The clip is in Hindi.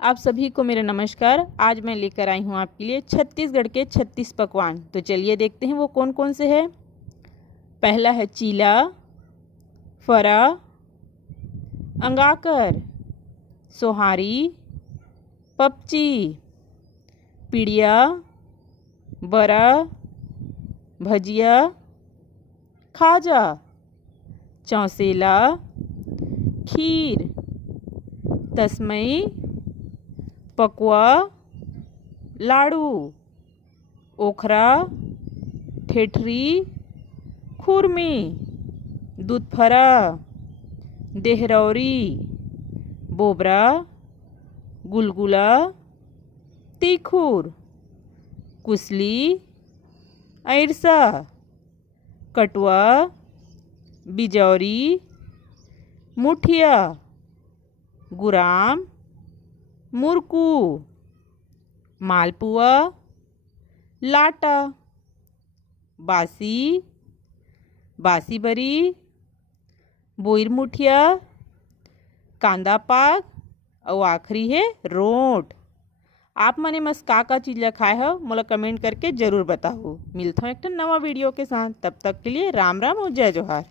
आप सभी को मेरा नमस्कार। आज मैं लेकर आई हूँ आपके लिए छत्तीसगढ़ के 36 पकवान। तो चलिए देखते हैं वो कौन कौन से हैं। पहला है चीला, फरा, अंगाकर, सोहारी, पपची, पिड़िया, बरा, भजिया, खाजा, चौसेला, खीर, तस्मई, पकुआ, लाड़ू, ओखरा, ठेठरी, खुरमी, दूधफरा, देहरौरी, बोबरा, गुलगुला, तीखुर, कुसली, ऐरसा, कटुआ, बिजौरी, मुठिया, गुराम, मुरकू, मालपुआ, लाटा, बासी, बासी बरी, बोइर मुठिया, कांदा पाक और आखिरी है रोट। आप मने मस का चीज़ ला खाए हो मोला कमेंट करके ज़रूर बताओ। मिलता हूँ एक नवा वीडियो के साथ। तब तक के लिए राम राम और जय जोहार।